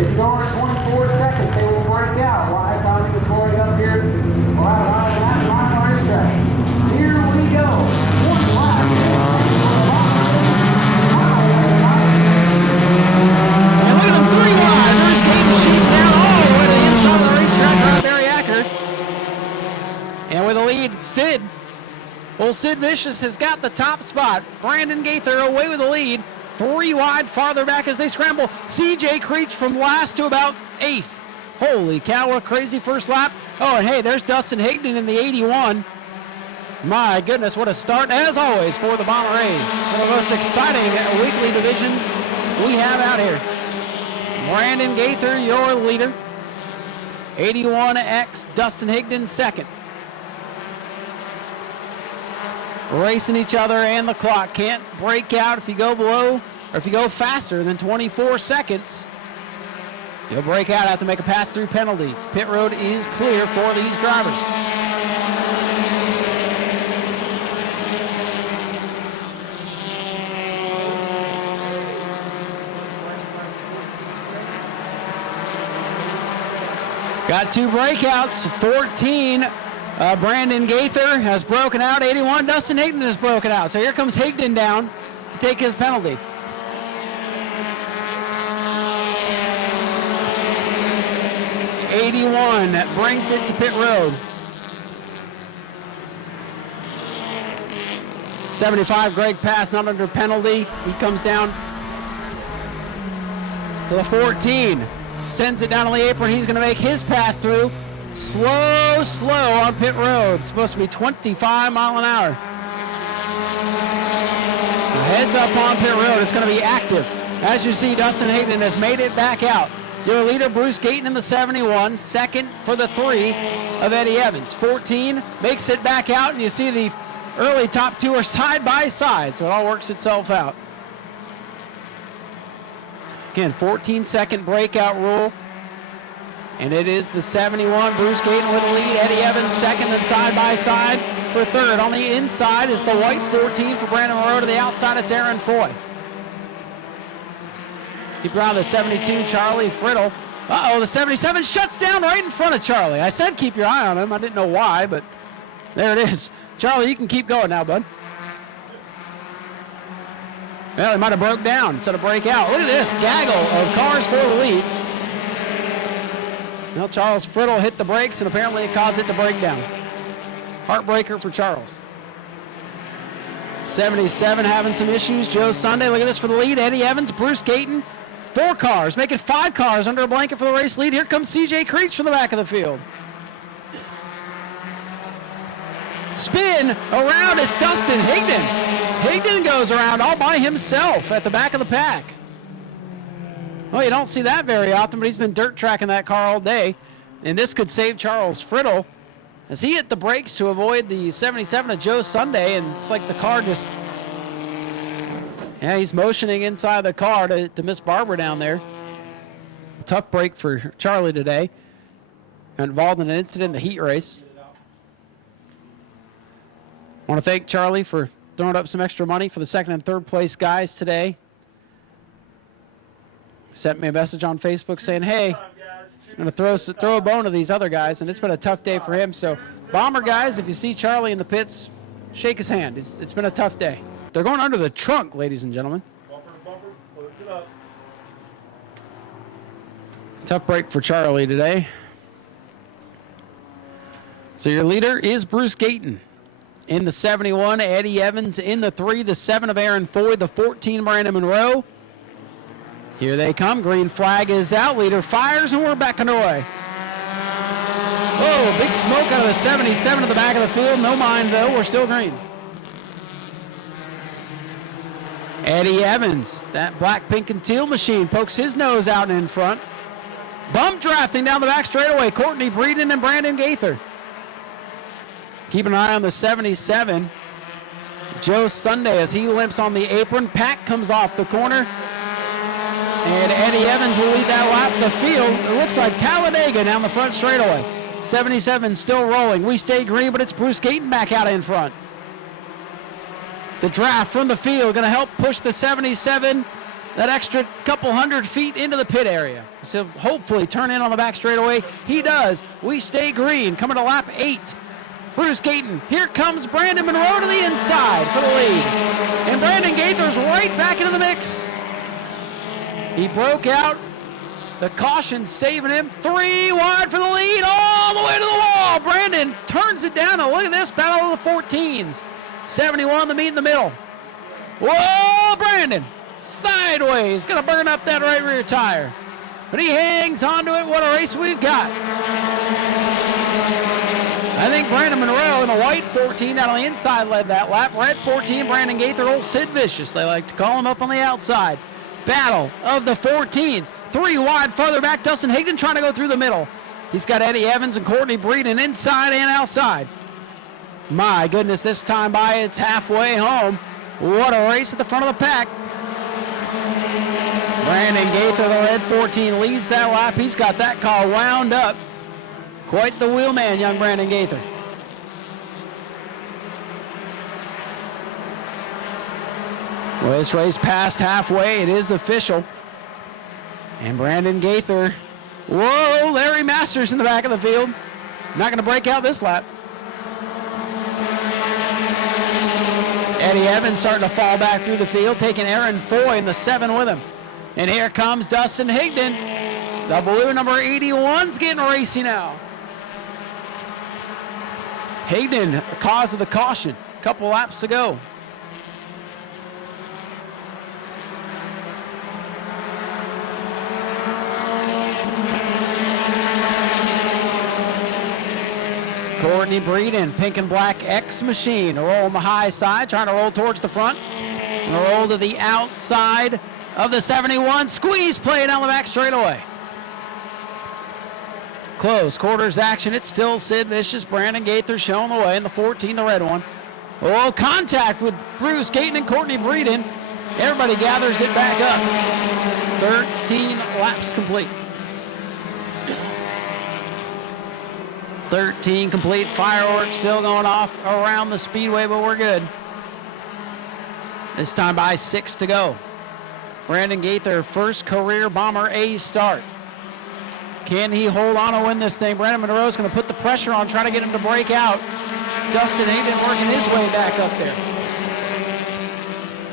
It's going at 24 seconds. They will break out. Wide Tommy is going up here. We'll have an eye on that line on his track. Here we go. One lap. And look at them, 3 wide. Bruce Gaten shooting down all the way to the inside of the racetrack. Right there, Yacker. And with the lead, Sid. Well, Sid Vicious has got the top spot. Brandon Gaither away with the lead. 3 wide farther back as they scramble. CJ Creech from last to about 8th. Holy cow, what a crazy first lap. Oh, and hey, there's Dustin Higdon in the 81. My goodness, what a start, as always, for the Bomber A's. One of the most exciting weekly divisions we have out here. Brandon Gaither, your leader. 81X, Dustin Higdon, second. Racing each other, and the clock can't break out if you go below, or if you go faster than 24 seconds. You'll break out, have to make a pass-through penalty. Pit road is clear for these drivers. Got 2 breakouts, 14. Brandon Gaither has broken out. 81, Dustin Higdon has broken out. So here comes Higdon down to take his penalty. '81 brings it to pit road. 75, Greg Pass not under penalty. He comes down to the 14. Sends it down on the apron. He's going to make his pass through. Slow on pit road. It's supposed to be 25 mile an hour. Heads up on pit road. It's going to be active. As you see, Dustin Higdon has made it back out. Your leader, Bruce Gaten, in the 71. Second for the 3 of Eddie Evans. 14 makes it back out, and you see the early top 2 are side by side, so it all works itself out. Again, 14-second breakout rule. And it is the 71, Bruce Gaten with the lead. Eddie Evans second and side by side for third. On the inside is the white 14 for Brandon Moreau. To the outside, it's Aaron Foy. Keep your eye on the 72, Charlie Friddle. Uh-oh, the 77 shuts down right in front of Charlie. I said keep your eye on him. I didn't know why, but there it is. Charlie, you can keep going now, bud. Well, he might have broke down instead of break out. Look at this gaggle of cars for the lead. Well, Charles Friddle hit the brakes, and apparently it caused it to break down. Heartbreaker for Charles. 77 having some issues. Joe Sunday, look at this for the lead. Eddie Evans, Bruce Gaten, 4 cars, making 5 cars under a blanket for the race lead. Here comes CJ Creech from the back of the field. Spin around is Dustin Higdon. Higdon goes around all by himself at the back of the pack. Well, you don't see that very often, but he's been dirt tracking that car all day. And this could save Charles Friddle as he hit the brakes to avoid the 77 of Joe Sunday, and it's like the car just, yeah, he's motioning inside the car to Miss Barbara down there. A tough break for Charlie today. Involved in an incident in the heat race. I want to thank Charlie for throwing up some extra money for the 2nd and 3rd place guys today. Sent me a message on Facebook saying, hey, I'm going to throw a bone to these other guys, and it's been a tough day for him. So, Bomber guys, if you see Charlie in the pits, shake his hand. It's been a tough day. They're going under the trunk, ladies and gentlemen. Bumper to bumper, close it up. Tough break for Charlie today. So your leader is Bruce Gaten. In the 71, Eddie Evans. In the 3, the 7 of Aaron Foy. The 14, Brandon Monroe. Here they come. Green flag is out. Leader fires, and we're back underway. Oh, big smoke out of the 77 at the back of the field. No mind, though. We're still green. Eddie Evans, that black, pink, and teal machine, pokes his nose out in front. Bump drafting down the back straightaway. Courtney Breeden and Brandon Gaither. Keep an eye on the 77. Joe Sunday as he limps on the apron. Pack comes off the corner. And Eddie Evans will lead that lap the field. It looks like Talladega down the front straightaway. 77 still rolling. We stay green, but it's Bruce Gaten back out in front. The draft from the field going to help push the 77 that extra couple 100 feet into the pit area. So hopefully turn in on the back straightaway. He does. We stay green. Coming to lap 8. Bruce Gayton. Here comes Brandon Monroe to the inside for the lead. And Brandon Gaither's right back into the mix. He broke out. The caution saving him. 3 wide for the lead. All the way to the wall. Brandon turns it down. And look at this battle of the 14s. 71 to meet in the middle. Whoa, Brandon. Sideways. Going to burn up that right rear tire. But he hangs onto it. What a race we've got. I think Brandon Monroe in the white 14 down on the inside led that lap. Red 14, Brandon Gaither, old Sid Vicious. They like to call him up on the outside. Battle of the 14s. 3 wide farther back. Dustin Higdon trying to go through the middle. He's got Eddie Evans and Courtney Breeden inside and outside. My goodness, this time by it's halfway home. What a race at the front of the pack. Brandon Gaither, the red 14, leads that lap. He's got that car wound up. Quite the wheelman, young Brandon Gaither. Well, this race passed halfway. It is official. And Brandon Gaither, whoa, Larry Masters in the back of the field. Not going to break out this lap. Eddie Evans starting to fall back through the field, taking Aaron Foy in the 7 with him. And here comes Dustin Higdon. The blue number 81's getting racy now. Higdon, the cause of the caution, a couple laps to go. Courtney Breeden, pink and black X machine, roll on the high side, trying to roll towards the front. And roll to the outside of the 71, squeeze play down the back straightaway. Close quarters action. It's still Sid Vicious. Brandon Gaither showing the way in the 14, the red one. Oh, contact with Bruce Gayton and Courtney Breeden. Everybody gathers it back up. 13 laps complete. 13 complete. Fireworks still going off around the speedway, but we're good. This time by 6 to go. Brandon Gaither, first career Bomber A start. Can he hold on and win this thing? Brandon Monroe's going to put the pressure on, trying to get him to break out. Dustin Higdon working his way back up there.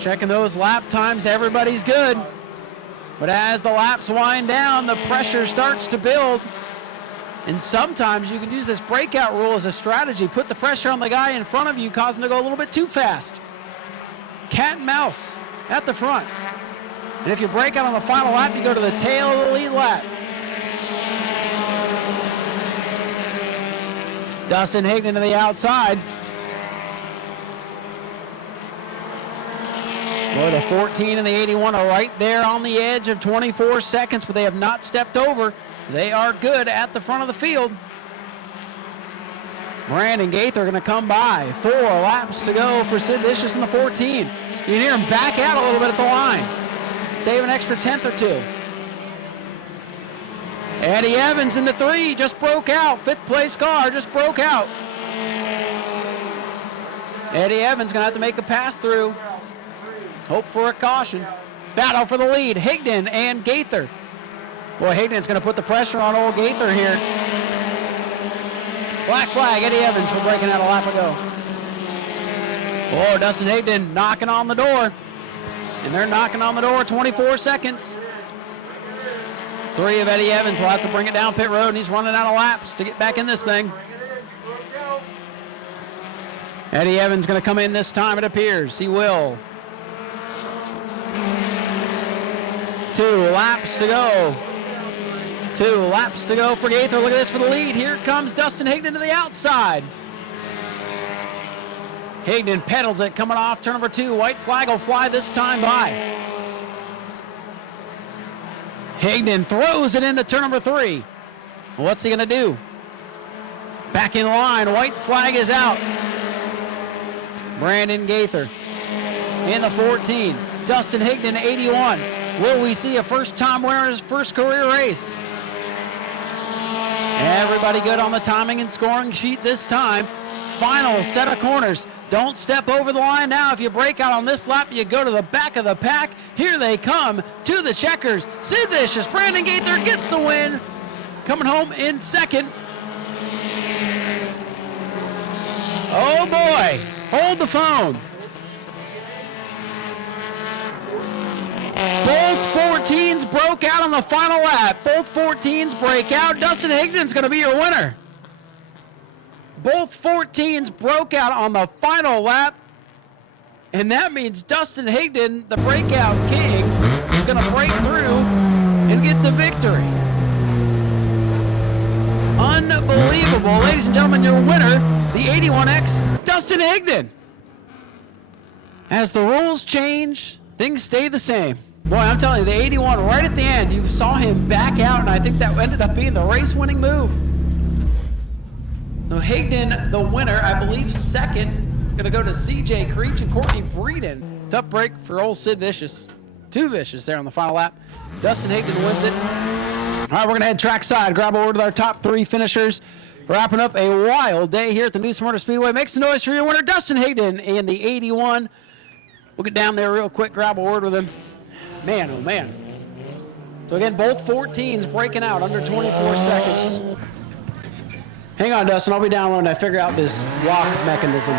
Checking those lap times, everybody's good. But as the laps wind down, the pressure starts to build. And sometimes you can use this breakout rule as a strategy. Put the pressure on the guy in front of you, cause him to go a little bit too fast. Cat and mouse at the front. And if you break out on the final lap, you go to the tail of the lead lap. Dustin Higdon to the outside. Well, the 14 and the 81 are right there on the edge of 24 seconds, but they have not stepped over. They are good at the front of the field. Brandon Gaither going to come by. 4 laps to go for Sid Vicious in the 14. You can hear him back out a little bit at the line. Save an extra 10th or 2. Eddie Evans in the 3 just broke out. 5th place car just broke out. Eddie Evans going to have to make a pass through. Hope for a caution. Battle for the lead. Higdon and Gaither. Boy, Higdon's going to put the pressure on old Gaither here. Black flag, Eddie Evans for breaking out a lap ago. Oh, Dustin Higdon knocking on the door. And they're knocking on the door 24 seconds. 3 of Eddie Evans will have to bring it down pit road, and he's running out of laps to get back in this thing. Eddie Evans going to come in this time, it appears. He will. 2 laps to go. 2 laps to go for Gaither. Look at this for the lead. Here comes Dustin Higdon to the outside. Higdon pedals it coming off turn number 2. White flag will fly this time by. Higdon throws it into turn number 3. What's he going to do? Back in line. White flag is out. Brandon Gaither in the 14. Dustin Higdon, 81. Will we see a first-time winner in his first career race? Everybody good on the timing and scoring sheet this time. Final set of corners. Don't step over the line now. If you break out on this lap, you go to the back of the pack. Here they come to the checkers. Sid Vicious, Brandon Gaither gets the win. Coming home in second. Oh boy, hold the phone. Both 14s broke out on the final lap. Both 14s break out. Dustin Higdon's going to be your winner. Both 14s broke out on the final lap. And that means Dustin Higdon, the breakout king, is going to break through and get the victory. Unbelievable. Ladies and gentlemen, your winner, the 81X, Dustin Higdon. As the rules change, things stay the same. Boy, I'm telling you, the 81 right at the end, you saw him back out, and I think that ended up being the race-winning move. So Higdon, the winner, I believe second, going to go to CJ Creech and Courtney Breeden. Tough break for old Sid Vicious. Too vicious there on the final lap. Dustin Higdon wins it. All right, we're going to head trackside, grab a word with our top three finishers. Wrapping up a wild day here at the new Smyrna Speedway. Make some noise for your winner, Dustin Higdon, in the 81. We'll get down there real quick, grab a word with him. Man, oh man. So again, both 14s breaking out under 24 seconds. Hang on, Dustin, I'll be down when I figure out this lock mechanism.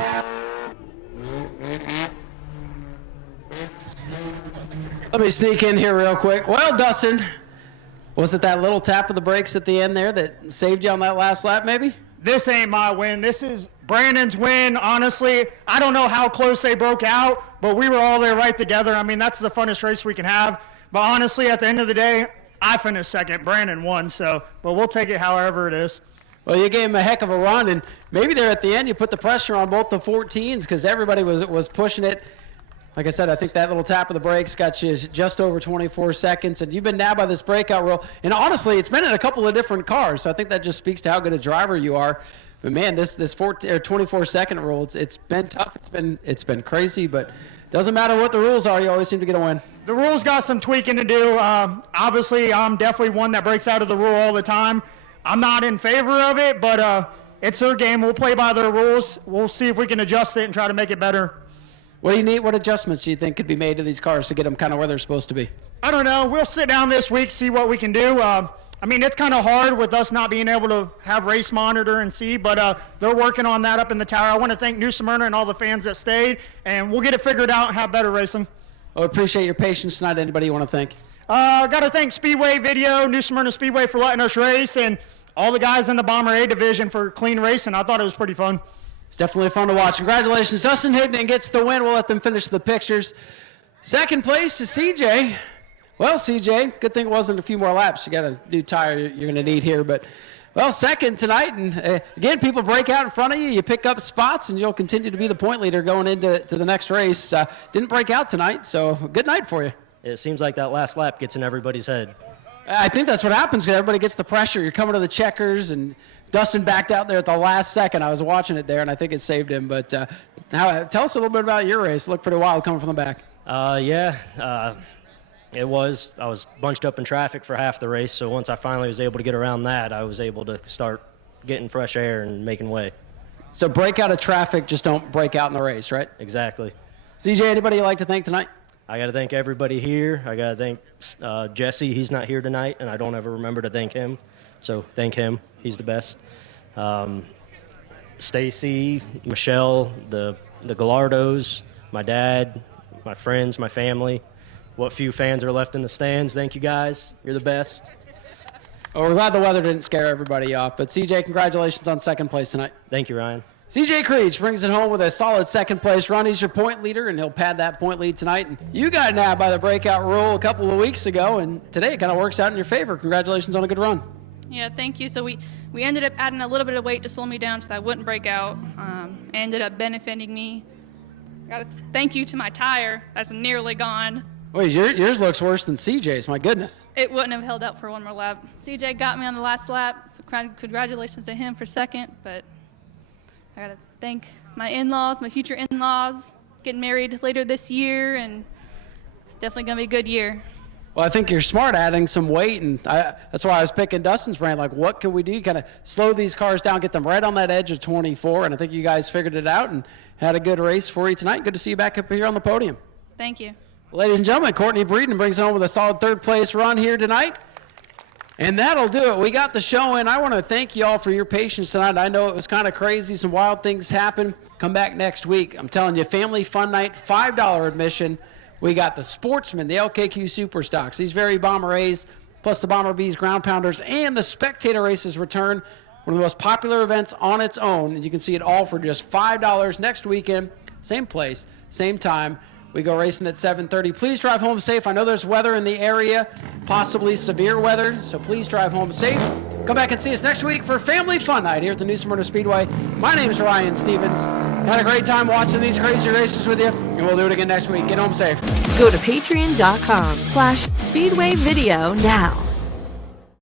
Let me sneak in here real quick. Well, Dustin, was it that little tap of the brakes at the end there that saved you on that last lap, maybe? This ain't my win. This is Brandon's win. Honestly, I don't know how close they broke out, but we were all there right together. I mean, that's the funnest race we can have. But honestly, at the end of the day, I finished second. Brandon won, but we'll take it however it is. Well, you gave him a heck of a run, and maybe there at the end you put the pressure on both the 14s because everybody was pushing it. Like I said, I think that little tap of the brakes got you just over 24 seconds, and you've been nabbed by this breakout rule. And honestly, it's been in a couple of different cars, so I think that just speaks to how good a driver you are. But man, this 24-second rule, it's been tough. It's been crazy, but doesn't matter what the rules are. You always seem to get a win. The rules got some tweaking to do. Obviously, I'm definitely one that breaks out of the rule all the time. I'm not in favor of it, but it's their game. We'll play by their rules. We'll see if we can adjust it and try to make it better. What do you need? What adjustments do you think could be made to these cars to get them kind of where they're supposed to be? I don't know. We'll sit down this week, see what we can do. I mean, it's kind of hard with us not being able to have race monitor and see, but they're working on that up in the tower. I want to thank New Smyrna and all the fans that stayed, and we'll get it figured out and have better racing. I appreciate your patience tonight. Anybody you want to thank? Got to thank Speedway Video, New Smyrna Speedway for letting us race, and all the guys in the Bomber A division for clean racing. I thought it was pretty fun. It's definitely fun to watch. Congratulations. Dustin Higdon gets the win. We'll let them finish the pictures. Second place to CJ. Well, CJ, good thing it wasn't a few more laps. You got a new tire you're going to need here. But, well, second tonight. And, again, people break out in front of you. You pick up spots, and you'll continue to be the point leader going into the next race. Didn't break out tonight, so good night for you. It seems like that last lap gets in everybody's head. I think that's what happens because everybody gets the pressure. You're coming to the checkers, and Dustin backed out there at the last second. I was watching it there, and I think it saved him. But tell us a little bit about your race. It looked pretty wild coming from the back. It was. I was bunched up in traffic for half the race, so once I finally was able to get around that, I was able to start getting fresh air and making way. So break out of traffic, just don't break out in the race, right? Exactly. CJ, anybody you'd like to thank tonight? I got to thank everybody here. I got to thank Jesse. He's not here tonight, and I don't ever remember to thank him. So thank him. He's the best. Stacy, Michelle, the Gallardos, my dad, my friends, my family. What few fans are left in the stands. Thank you, guys. You're the best. Well, we're glad the weather didn't scare everybody off. But, CJ, congratulations on second place tonight. Thank you, Ryan. CJ Creech brings it home with a solid second place run. He's your point leader, and he'll pad that point lead tonight. And you got nabbed by the breakout rule a couple of weeks ago, and today it kind of works out in your favor. Congratulations on a good run. Yeah, thank you. So we ended up adding a little bit of weight to slow me down so that I wouldn't break out. Ended up benefiting me. Got to thank you to my tire. That's nearly gone. Wait, yours looks worse than CJ's. My goodness. It wouldn't have held out for one more lap. CJ got me on the last lap, so congratulations to him for second. But I got to thank my in-laws, my future in-laws, getting married later this year, and it's definitely going to be a good year. Well, I think you're smart adding some weight, and that's why I was picking Dustin's brand. Like, what can we do? Kind of slow these cars down, get them right on that edge of 24, and I think you guys figured it out and had a good race for you tonight. Good to see you back up here on the podium. Thank you. Ladies and gentlemen, Courtney Breeden brings it home with a solid third-place run here tonight. And that'll do it. We got the show in. I want to thank you all for your patience tonight. I know it was kind of crazy. Some wild things happened. Come back next week. I'm telling you, family fun night, $5 admission. We got the Sportsmen, the LKQ Superstocks, these very Bomber A's, plus the Bomber B's Ground Pounders, and the Spectator Races return. One of the most popular events on its own, and you can see it all for just $5 next weekend. Same place, same time. We go racing at 7:30. Please drive home safe. I know there's weather in the area, possibly severe weather, so please drive home safe. Come back and see us next week for Family Fun Night here at the New Smyrna Speedway. My name is Ryan Stevens. Had a great time watching these crazy races with you, and we'll do it again next week. Get home safe. Go to patreon.com/Speedway Video now.